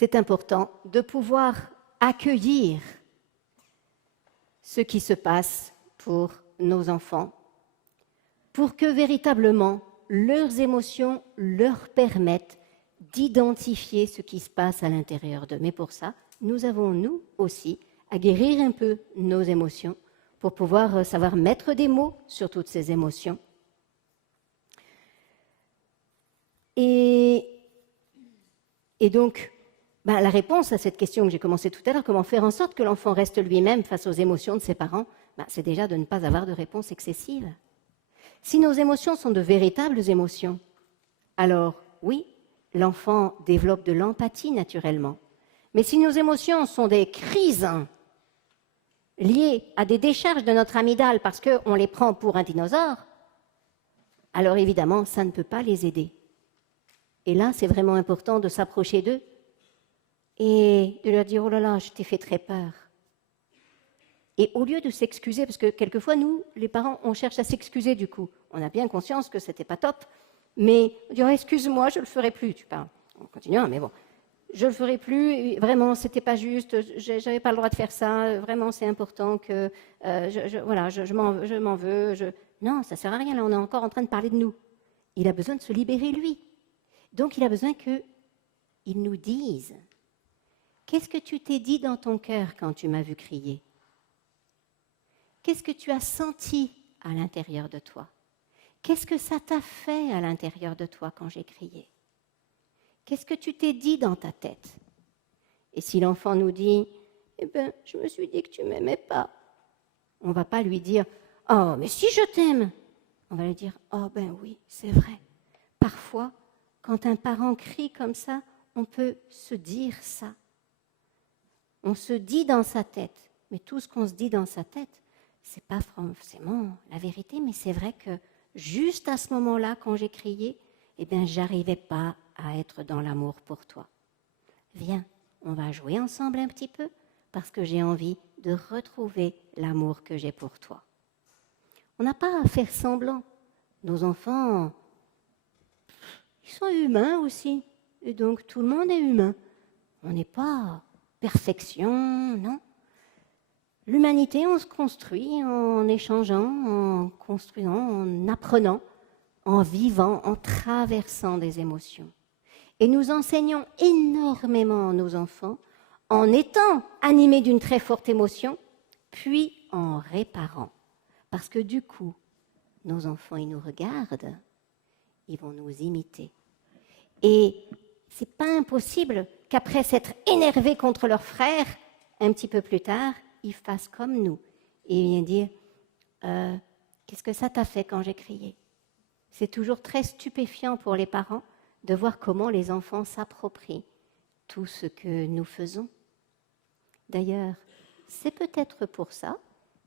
c'est important de pouvoir accueillir ce qui se passe pour nos enfants, pour que véritablement leurs émotions leur permettent d'identifier ce qui se passe à l'intérieur d'eux. Mais pour ça, nous avons, nous aussi, à guérir un peu nos émotions pour pouvoir savoir mettre des mots sur toutes ces émotions. Et donc, la réponse à cette question que j'ai commencé tout à l'heure, comment faire en sorte que l'enfant reste lui-même face aux émotions de ses parents, c'est déjà de ne pas avoir de réponse excessive. Si nos émotions sont de véritables émotions, alors oui, l'enfant développe de l'empathie naturellement. Mais si nos émotions sont des crises liées à des décharges de notre amygdale parce qu'on les prend pour un dinosaure, alors évidemment, ça ne peut pas les aider. Et là, c'est vraiment important de s'approcher d'eux et de leur dire « Oh là là, je t'ai fait très peur ». Et au lieu de s'excuser, parce que quelquefois, nous, les parents, on cherche à s'excuser du coup. On a bien conscience que c'était pas top, mais on dit oh, « Excuse-moi, je le ferai plus ». Tu parles. On continue, mais bon. Je le ferai plus, vraiment, c'était pas juste, j'avais pas le droit de faire ça, vraiment, c'est important que, je m'en veux. Non, ça sert à rien, là, on est encore en train de parler de nous. Il a besoin de se libérer, lui. Donc, il a besoin qu'il nous dise « Qu'est-ce que tu t'es dit dans ton cœur quand tu m'as vu crier ? Qu'est-ce que tu as senti à l'intérieur de toi ? Qu'est-ce que ça t'a fait à l'intérieur de toi quand j'ai crié ? Qu'est-ce que tu t'es dit dans ta tête ? » Et si l'enfant nous dit « Eh bien, je me suis dit que tu ne m'aimais pas », on ne va pas lui dire « Oh, mais si je t'aime !» On va lui dire « Oh, ben oui, c'est vrai. Parfois, quand un parent crie comme ça, on peut se dire ça. On se dit dans sa tête, mais tout ce qu'on se dit dans sa tête, ce n'est pas forcément la vérité, mais c'est vrai que juste à ce moment-là, quand j'ai crié, eh bien, je n'arrivais pas à être dans l'amour pour toi. Viens, on va jouer ensemble un petit peu, parce que j'ai envie de retrouver l'amour que j'ai pour toi. On n'a pas à faire semblant. Nos enfants, ils sont humains aussi, et donc tout le monde est humain. On n'est pas perfection, non. L'humanité, on se construit en échangeant, en construisant, en apprenant, en vivant, en traversant des émotions. Et nous enseignons énormément à nos enfants en étant animés d'une très forte émotion, puis en réparant. Parce que du coup, nos enfants, ils nous regardent, ils vont nous imiter. Et ce n'est pas impossible qu'après s'être énervés contre leurs frères, un petit peu plus tard, ils fassent comme nous. Et ils viennent dire qu'est-ce que ça t'a fait quand j'ai crié ? C'est toujours très stupéfiant pour les parents de voir comment les enfants s'approprient tout ce que nous faisons. D'ailleurs, c'est peut-être pour ça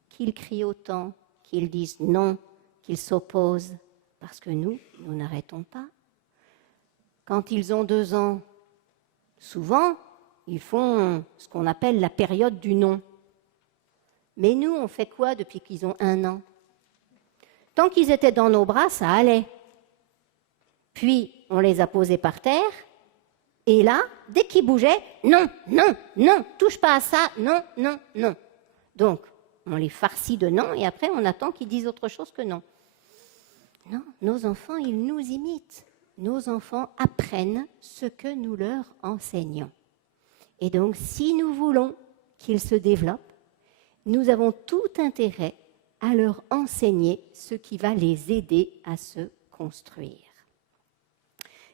qu'ils crient autant, qu'ils disent non, qu'ils s'opposent, parce que nous n'arrêtons pas. Quand ils ont 2 ans, souvent, ils font ce qu'on appelle la période du non. Mais nous, on fait quoi depuis qu'ils ont 1 an ? Tant qu'ils étaient dans nos bras, ça allait. Puis, on les a posés par terre, et là, dès qu'ils bougeaient, non, non, non, touche pas à ça, non, non, non. Donc, on les farcit de non, et après, on attend qu'ils disent autre chose que non. Non, nos enfants, ils nous imitent. Nos enfants apprennent ce que nous leur enseignons. Et donc, si nous voulons qu'ils se développent, nous avons tout intérêt à leur enseigner ce qui va les aider à se construire.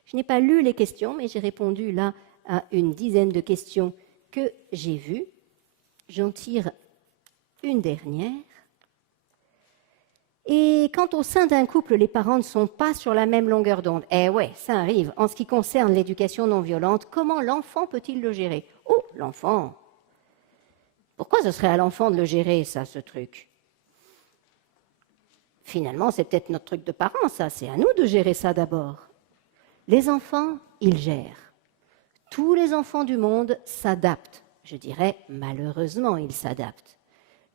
Je n'ai pas lu les questions, mais j'ai répondu là à une dizaine de questions que j'ai vues. J'en tire une dernière. Et quand au sein d'un couple, les parents ne sont pas sur la même longueur d'onde, ouais, ça arrive. En ce qui concerne l'éducation non violente, comment l'enfant peut-il le gérer ? Oh, l'enfant ! Pourquoi ce serait à l'enfant de le gérer, ça, ce truc ? Finalement, c'est peut-être notre truc de parents, ça. C'est à nous de gérer ça d'abord. Les enfants, ils gèrent. Tous les enfants du monde s'adaptent. Je dirais, malheureusement, ils s'adaptent.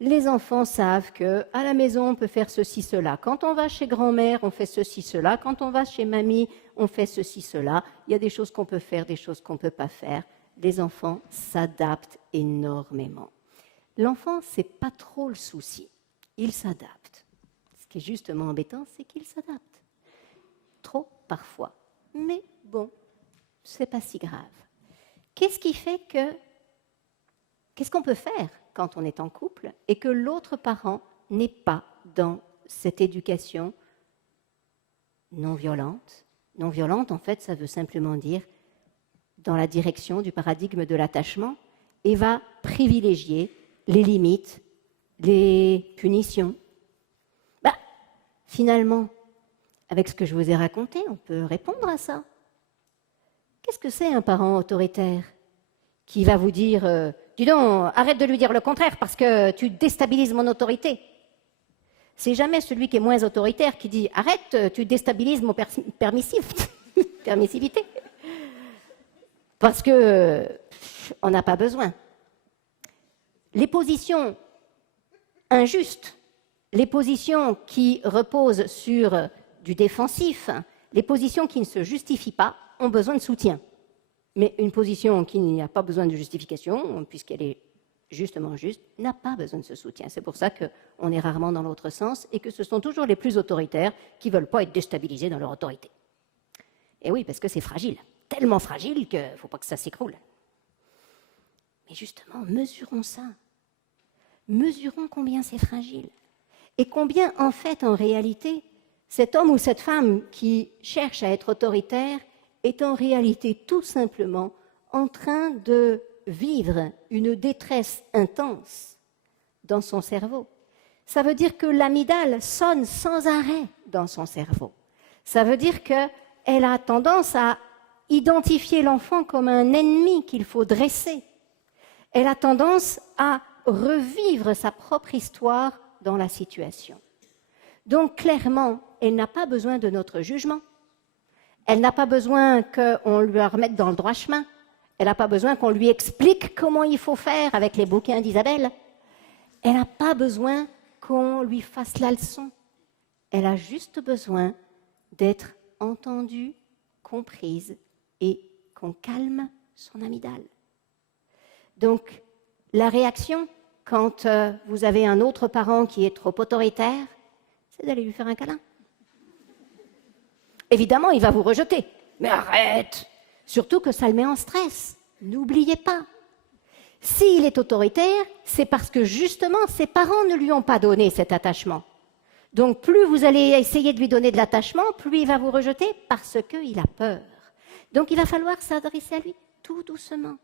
Les enfants savent qu'à la maison, on peut faire ceci, cela. Quand on va chez grand-mère, on fait ceci, cela. Quand on va chez mamie, on fait ceci, cela. Il y a des choses qu'on peut faire, des choses qu'on ne peut pas faire. les enfants s'adaptent énormément. L'enfant, ce n'est pas trop le souci. Il s'adapte. Ce qui est justement embêtant, c'est qu'il s'adapte. Trop, parfois. Mais bon, ce n'est pas si grave. Qu'est-ce qui fait que... Qu'est-ce qu'on peut faire quand on est en couple et que l'autre parent n'est pas dans cette éducation non violente? Non violente, en fait, ça veut simplement dire dans la direction du paradigme de l'attachement et va privilégier les limites, les punitions. Finalement, avec ce que je vous ai raconté, on peut répondre à ça. Qu'est-ce que c'est un parent autoritaire qui va vous dire « Dis donc, arrête de lui dire le contraire parce que tu déstabilises mon autorité ». C'est jamais celui qui est moins autoritaire qui dit « Arrête, tu déstabilises mon permissivité ». Parce que on n'a pas besoin. Les positions injustes, les positions qui reposent sur du défensif, les positions qui ne se justifient pas ont besoin de soutien. Mais une position qui n'a pas besoin de justification, puisqu'elle est justement juste, n'a pas besoin de ce soutien. C'est pour ça qu'on est rarement dans l'autre sens et que ce sont toujours les plus autoritaires qui ne veulent pas être déstabilisés dans leur autorité. Et oui, parce que c'est fragile, tellement fragile qu'il ne faut pas que ça s'écroule. Mais justement, mesurons ça. Mesurons combien c'est fragile. Et combien, en fait, en réalité, cet homme ou cette femme qui cherche à être autoritaire est en réalité tout simplement en train de vivre une détresse intense dans son cerveau. Ça veut dire que l'amygdale sonne sans arrêt dans son cerveau. Ça veut dire qu'elle a tendance à identifier l'enfant comme un ennemi qu'il faut dresser. Elle a tendance à revivre sa propre histoire dans la situation. Donc clairement, elle n'a pas besoin de notre jugement. Elle n'a pas besoin qu'on lui remette dans le droit chemin. Elle n'a pas besoin qu'on lui explique comment il faut faire avec les bouquins d'Isabelle. Elle n'a pas besoin qu'on lui fasse la leçon. Elle a juste besoin d'être entendue, comprise et qu'on calme son amygdale. Donc, la réaction, quand vous avez un autre parent qui est trop autoritaire, c'est d'aller lui faire un câlin. Évidemment, il va vous rejeter. Mais arrête! Surtout que ça le met en stress. N'oubliez pas. S'il est autoritaire, c'est parce que justement, ses parents ne lui ont pas donné cet attachement. Donc, plus vous allez essayer de lui donner de l'attachement, plus il va vous rejeter parce qu'il a peur. Donc, il va falloir s'adresser à lui tout doucement.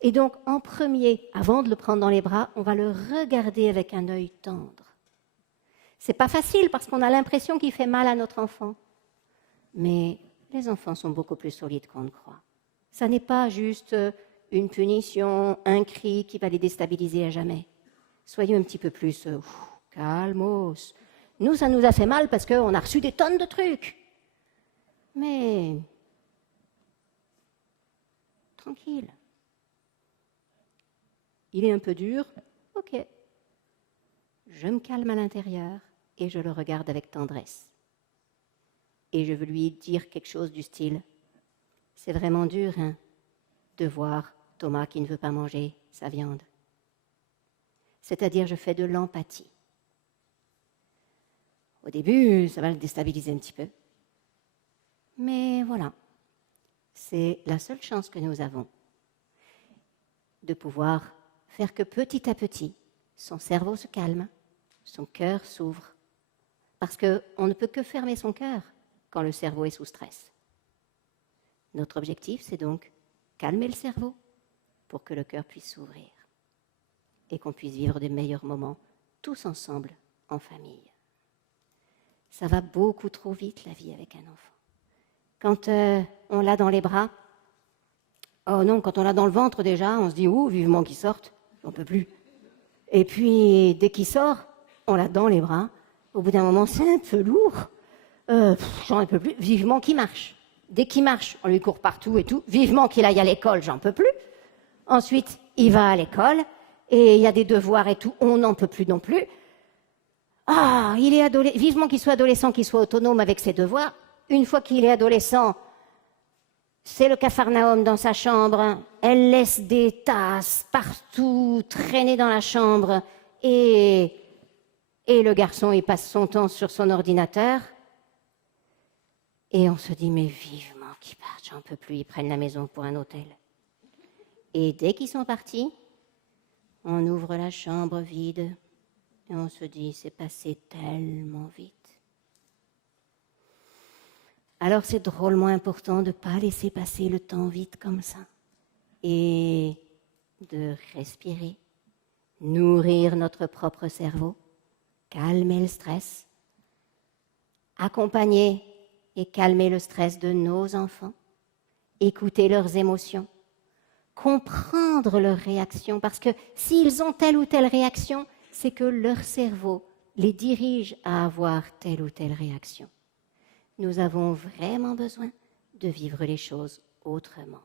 Et donc, en premier, avant de le prendre dans les bras, on va le regarder avec un œil tendre. C'est pas facile parce qu'on a l'impression qu'il fait mal à notre enfant. Mais les enfants sont beaucoup plus solides qu'on ne croit. Ça n'est pas juste une punition, un cri qui va les déstabiliser à jamais. Soyez un petit peu plus calmos. Nous, ça nous a fait mal parce qu'on a reçu des tonnes de trucs. Mais tranquille. Il est un peu dur, ok. Je me calme à l'intérieur et je le regarde avec tendresse. Et je veux lui dire quelque chose du style « C'est vraiment dur, hein, de voir Thomas qui ne veut pas manger sa viande. » C'est-à-dire, je fais de l'empathie. Au début, ça va le déstabiliser un petit peu. Mais voilà, c'est la seule chance que nous avons de pouvoir faire que petit à petit, son cerveau se calme, son cœur s'ouvre. Parce qu'on ne peut que fermer son cœur quand le cerveau est sous stress. Notre objectif, c'est donc calmer le cerveau pour que le cœur puisse s'ouvrir et qu'on puisse vivre des meilleurs moments tous ensemble, en famille. Ça va beaucoup trop vite, la vie avec un enfant. Quand on l'a dans les bras, oh non, quand on l'a dans le ventre déjà, on se dit « Ouh, vivement qu'il sorte, j'en peux plus ». Et puis, dès qu'il sort, on l'a dans les bras. Au bout d'un moment, c'est un peu lourd. J'en peux plus, vivement qu'il marche. Dès qu'il marche, on lui court partout et tout. Vivement qu'il aille à l'école, j'en peux plus. Ensuite, il va à l'école et il y a des devoirs et tout, on n'en peut plus non plus. Ah, il est vivement qu'il soit adolescent, qu'il soit autonome avec ses devoirs. Une fois qu'il est adolescent, c'est le Capharnaüm dans sa chambre, elle laisse des tasses partout traîner dans la chambre et le garçon il passe son temps sur son ordinateur et on se dit mais vivement qu'ils partent, j'en peux plus, ils prennent la maison pour un hôtel. Et dès qu'ils sont partis, on ouvre la chambre vide et on se dit c'est passé tellement vite. Alors c'est drôlement important de ne pas laisser passer le temps vite comme ça et de respirer, nourrir notre propre cerveau, calmer le stress, accompagner et calmer le stress de nos enfants, écouter leurs émotions, comprendre leurs réactions, parce que s'ils ont telle ou telle réaction, c'est que leur cerveau les dirige à avoir telle ou telle réaction. Nous avons vraiment besoin de vivre les choses autrement.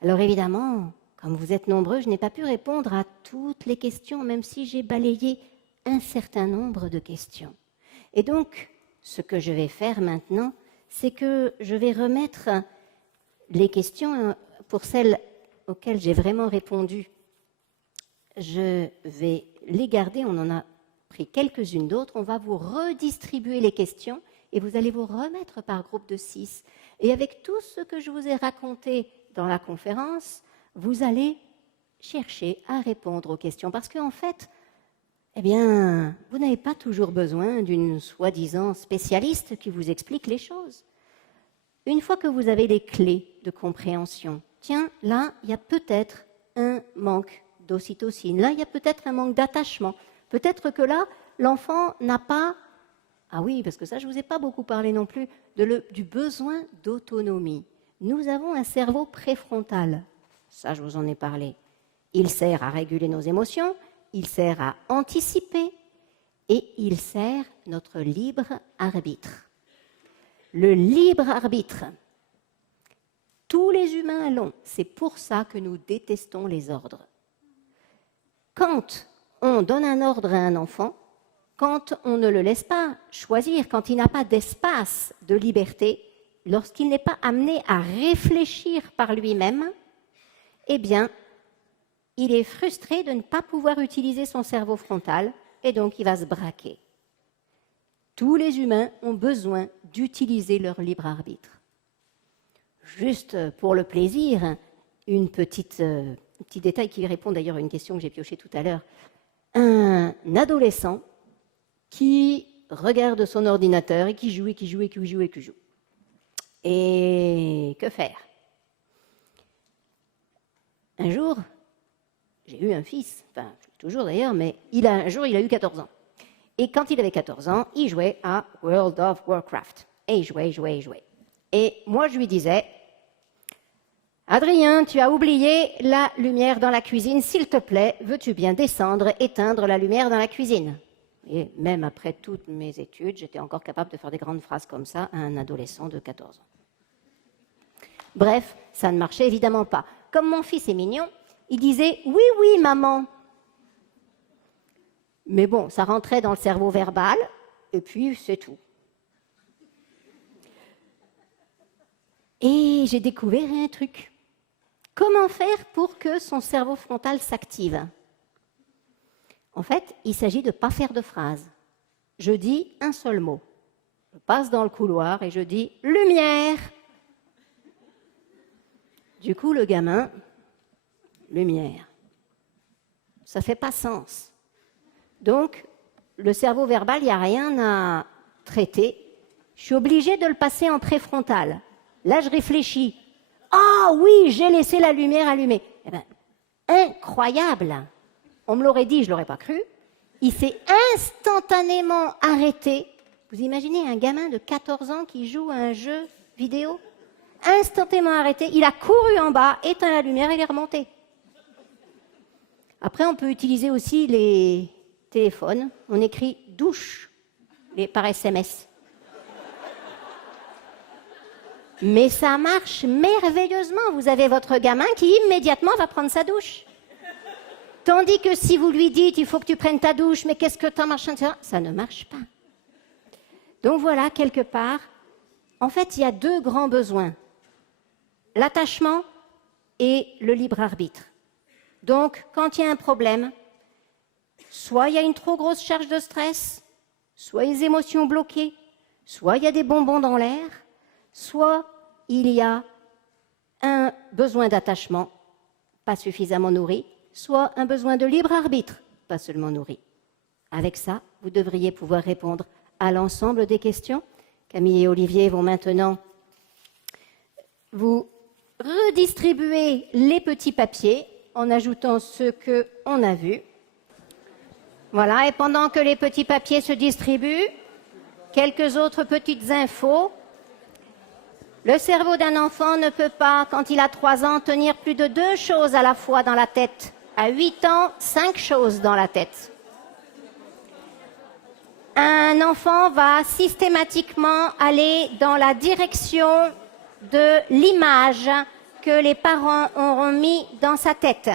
Alors évidemment, comme vous êtes nombreux, je n'ai pas pu répondre à toutes les questions, même si j'ai balayé un certain nombre de questions. Et donc, ce que je vais faire maintenant, c'est que je vais remettre les questions pour celles auxquelles j'ai vraiment répondu. Je vais les garder, on en a pris quelques-unes d'autres, on va vous redistribuer les questions et vous allez vous remettre par groupe de 6. Et avec tout ce que je vous ai raconté dans la conférence, vous allez chercher à répondre aux questions. Parce qu'en fait, eh bien, vous n'avez pas toujours besoin d'une soi-disant spécialiste qui vous explique les choses. Une fois que vous avez les clés de compréhension, tiens, là, il y a peut-être un manque d'ocytocine, là, il y a peut-être un manque d'attachement. Peut-être que là, l'enfant n'a pas... Ah oui, parce que ça, je ne vous ai pas beaucoup parlé non plus, du besoin d'autonomie. Nous avons un cerveau préfrontal. Ça, je vous en ai parlé. Il sert à réguler nos émotions, il sert à anticiper et il sert notre libre arbitre. Le libre arbitre, tous les humains l'ont. C'est pour ça que nous détestons les ordres. Quand on donne un ordre à un enfant, quand on ne le laisse pas choisir, quand il n'a pas d'espace de liberté, lorsqu'il n'est pas amené à réfléchir par lui-même, eh bien, il est frustré de ne pas pouvoir utiliser son cerveau frontal et donc il va se braquer. Tous les humains ont besoin d'utiliser leur libre arbitre. Juste pour le plaisir, un petit détail qui répond d'ailleurs à une question que j'ai piochée tout à l'heure. Un adolescent qui regarde son ordinateur et qui joue. Et que faire? Un jour, j'ai eu un fils, enfin toujours d'ailleurs, mais un jour il a eu 14 ans. Et quand il avait 14 ans, il jouait à World of Warcraft. Et il jouait. Et moi je lui disais, Adrien, tu as oublié la lumière dans la cuisine, s'il te plaît, veux-tu bien descendre, éteindre la lumière dans la cuisine? Et même après toutes mes études, j'étais encore capable de faire des grandes phrases comme ça à un adolescent de 14 ans. Bref, ça ne marchait évidemment pas. Comme mon fils est mignon, il disait « Oui, oui, maman ». Mais bon, ça rentrait dans le cerveau verbal, et puis c'est tout. Et j'ai découvert un truc. Comment faire pour que son cerveau frontal s'active ? En fait, il s'agit de ne pas faire de phrase. Je dis un seul mot. Je passe dans le couloir et je dis « lumière ». Du coup, le gamin, lumière. Ça ne fait pas sens. Donc, le cerveau verbal, il n'y a rien à traiter. Je suis obligée de le passer en préfrontal. Là, je réfléchis. Ah oui, j'ai laissé la lumière allumée. Eh bien, incroyable. On me l'aurait dit, je ne l'aurais pas cru. Il s'est instantanément arrêté. Vous imaginez un gamin de 14 ans qui joue à un jeu vidéo? Instantanément arrêté. Il a couru en bas, éteint la lumière et il est remonté. Après, on peut utiliser aussi les téléphones. On écrit « douche » par SMS. Mais ça marche merveilleusement. Vous avez votre gamin qui immédiatement va prendre sa douche. Tandis que si vous lui dites « il faut que tu prennes ta douche, mais qu'est-ce que t'en machin », ça ne marche pas. Donc voilà, quelque part, en fait, il y a deux grands besoins. l'attachement et le libre arbitre. Donc, quand il y a un problème, soit il y a une trop grosse charge de stress, soit les émotions bloquées, soit il y a des bonbons dans l'air, soit il y a un besoin d'attachement pas suffisamment nourri, soit un besoin de libre arbitre pas seulement nourri. Avec ça, vous devriez pouvoir répondre à l'ensemble des questions. Camille et Olivier vont maintenant vous redistribuer les petits papiers en ajoutant ce qu'on a vu. Voilà, et pendant que les petits papiers se distribuent, quelques autres petites infos. Le cerveau d'un enfant ne peut pas, quand il a 3 ans, tenir plus de 2 choses à la fois dans la tête. À 8 ans, 5 choses dans la tête. Un enfant va systématiquement aller dans la direction de l'image que les parents auront mis dans sa tête.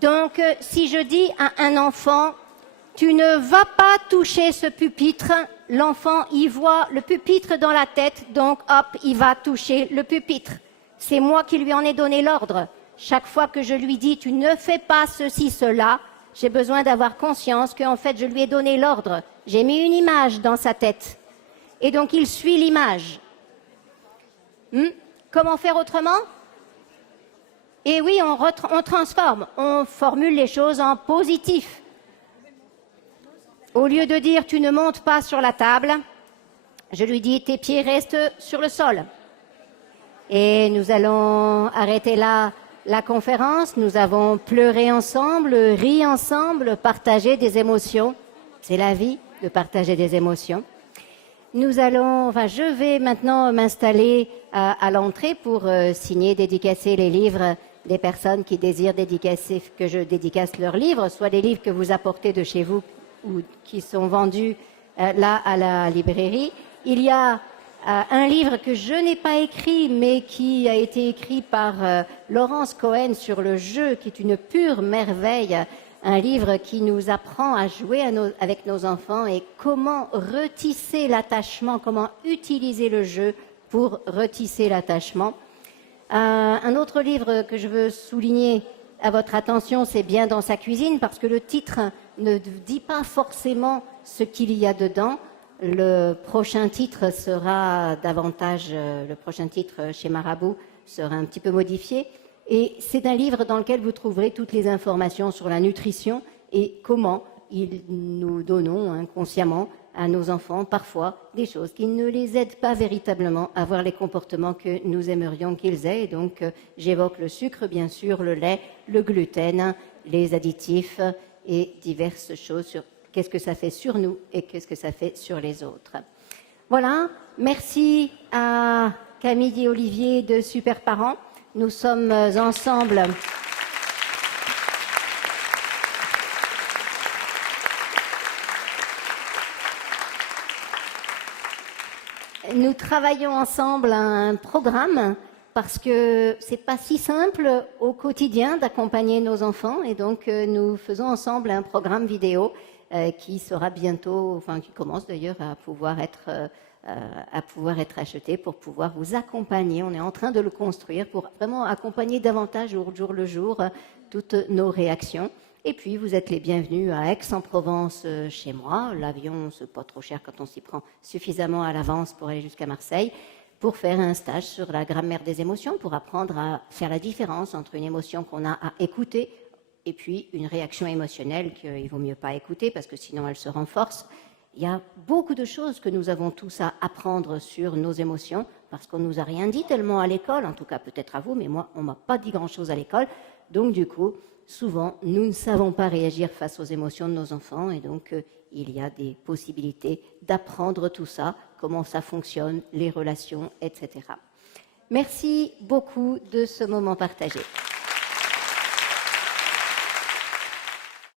Donc, si je dis à un enfant, tu ne vas pas toucher ce pupitre, l'enfant y voit le pupitre dans la tête, donc hop, il va toucher le pupitre. C'est moi qui lui en ai donné l'ordre. Chaque fois que je lui dis, tu ne fais pas ceci, cela, j'ai besoin d'avoir conscience qu'en fait, je lui ai donné l'ordre. J'ai mis une image dans sa tête. Et donc, il suit l'image. Comment faire autrement? Et oui, on transforme, on formule les choses en positif. Au lieu de dire, tu ne montes pas sur la table, je lui dis, tes pieds restent sur le sol. Et nous allons arrêter là la conférence. Nous avons pleuré ensemble, ri ensemble, partagé des émotions. C'est la vie de partager des émotions. Je vais maintenant m'installer à l'entrée pour signer, dédicacer les livres des personnes qui désirent dédicacer, que je dédicace leurs livres, soit des livres que vous apportez de chez vous ou qui sont vendus là à la librairie. Il y a un livre que je n'ai pas écrit, mais qui a été écrit par Laurence Cohen sur le jeu, qui est une pure merveille, un livre qui nous apprend à jouer avec nos enfants et comment retisser l'attachement, comment utiliser le jeu pour retisser l'attachement. Un autre livre que je veux souligner à votre attention, c'est Bien dans sa cuisine, parce que le titre ne dit pas forcément ce qu'il y a dedans. Le prochain titre sera le prochain titre chez Marabout sera un petit peu modifié. Et c'est un livre dans lequel vous trouverez toutes les informations sur la nutrition et comment nous donnons inconsciemment à nos enfants parfois des choses qui ne les aident pas véritablement à avoir les comportements que nous aimerions qu'ils aient. Et donc, j'évoque le sucre, bien sûr, le lait, le gluten, les additifs et diverses choses sur qu'est-ce que ça fait sur nous et qu'est-ce que ça fait sur les autres. Voilà, merci à Camille et Olivier de Super Parents. Nous sommes ensemble. Nous travaillons ensemble à un programme parce que c'est pas si simple au quotidien d'accompagner nos enfants et donc nous faisons ensemble un programme vidéo qui sera bientôt, qui commence d'ailleurs à pouvoir être acheté pour pouvoir vous accompagner. On est en train de le construire pour vraiment accompagner davantage au jour le jour toutes nos réactions. Et puis, vous êtes les bienvenus à Aix-en-Provence chez moi. L'avion, c'est pas trop cher quand on s'y prend suffisamment à l'avance pour aller jusqu'à Marseille, pour faire un stage sur la grammaire des émotions, pour apprendre à faire la différence entre une émotion qu'on a à écouter et puis une réaction émotionnelle qu'il vaut mieux pas écouter parce que sinon elle se renforce. Il y a beaucoup de choses que nous avons tous à apprendre sur nos émotions parce qu'on nous a rien dit tellement à l'école, en tout cas peut-être à vous, mais moi on m'a pas dit grand-chose à l'école. Donc du coup, souvent, nous ne savons pas réagir face aux émotions de nos enfants et donc il y a des possibilités d'apprendre tout ça, comment ça fonctionne, les relations, etc. Merci beaucoup de ce moment partagé.